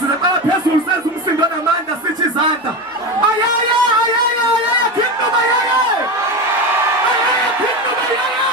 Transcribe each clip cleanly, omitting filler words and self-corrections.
Sizaqala phezulu senza umsindo namandla sithi izandla. Ayaya ayaya ayaya kingdom ayaya. Ayaya kingdom ayaya.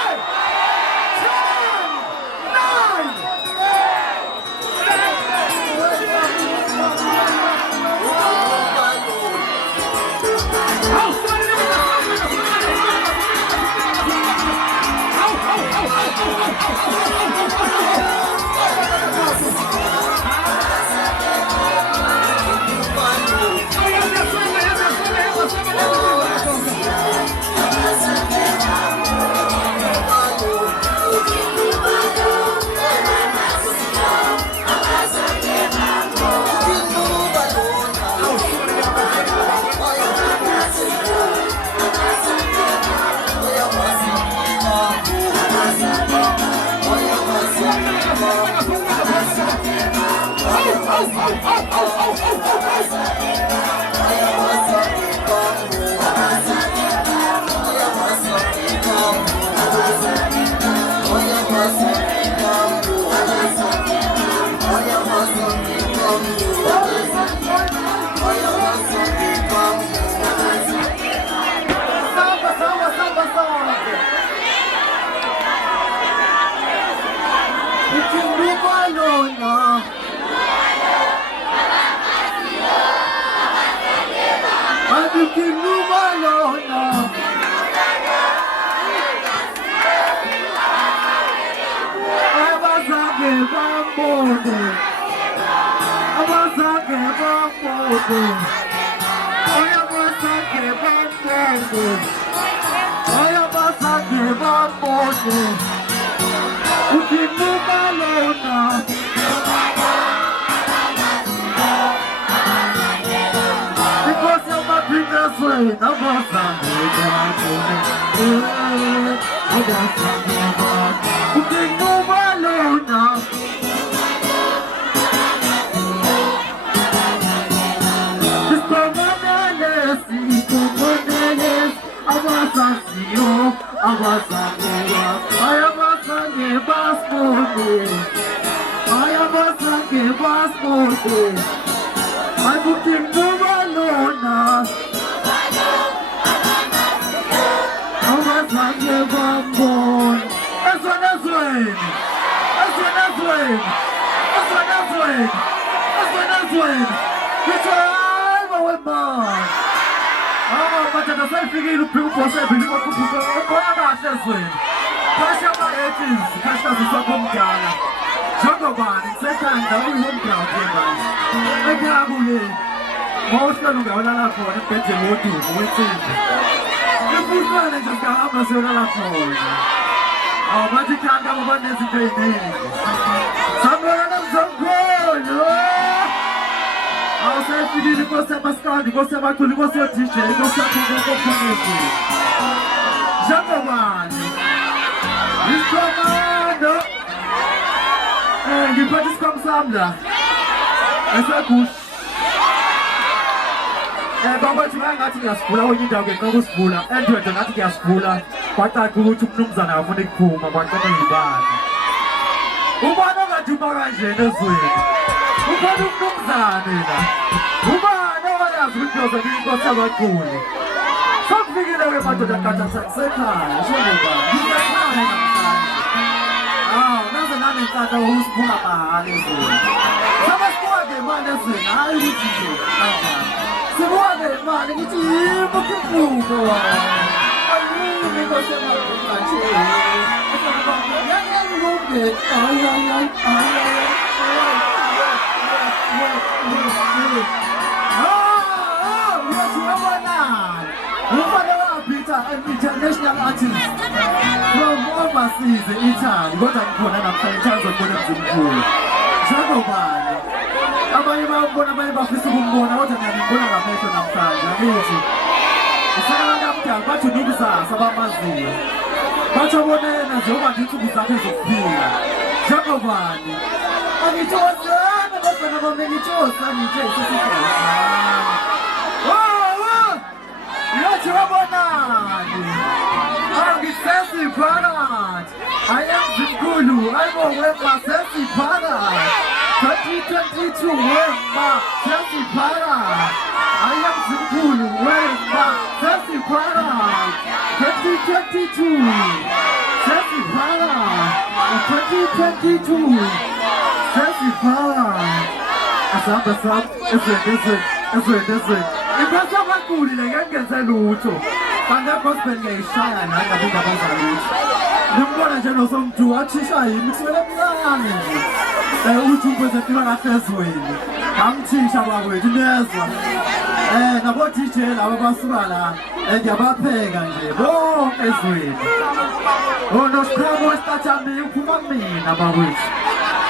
I am Zikulu. I will wear my sexy product. 2022 wemba sesiphala ayamzinkulu wemba sesiphala 2022 sesiphala 2022 sesiphala asamba ezweni impasa kakhulu ngeke ngenze lutho kanti gospel ngiyishaya nami ngabengabaza lutho ngibona nje nosomdu wathisha yimi kusele mncane nje uthi umphethe kahle ezweni amthisha bakwethu nezwa nabo DJ laba basuka la ngiyabapheka nje bonke ezweni nosqhamo esitathami uphuma mina bakwethu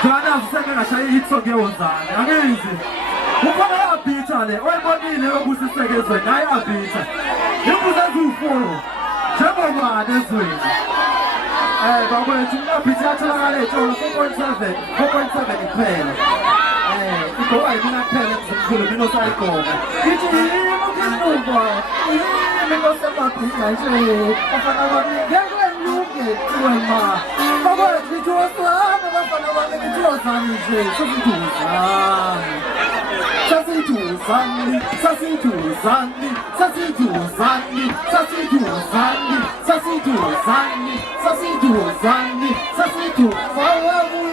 jana useke ngashaya ihit song yewonzana angizi ukhona yabitha le oyibonile obusiseke ezweni naye abitha imbuza eziwu-4 njengobani ezweni bakwethu abitha yatholakala etsholo 4.7 kuphela igqoka yimina kuphela emzimkhulu mina osayigqoka ithi yimi ukintuba yimi ngosemabhinqa nje bafana bami ngeke ngilunge wema bakwethu ngithi wosami bafana bami ngithi wosami nje sasithuzani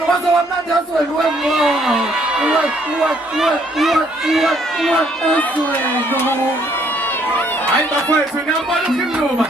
waze wamnandi ezweni wema ezweni hayi bafowethu ngiyabona ukintuba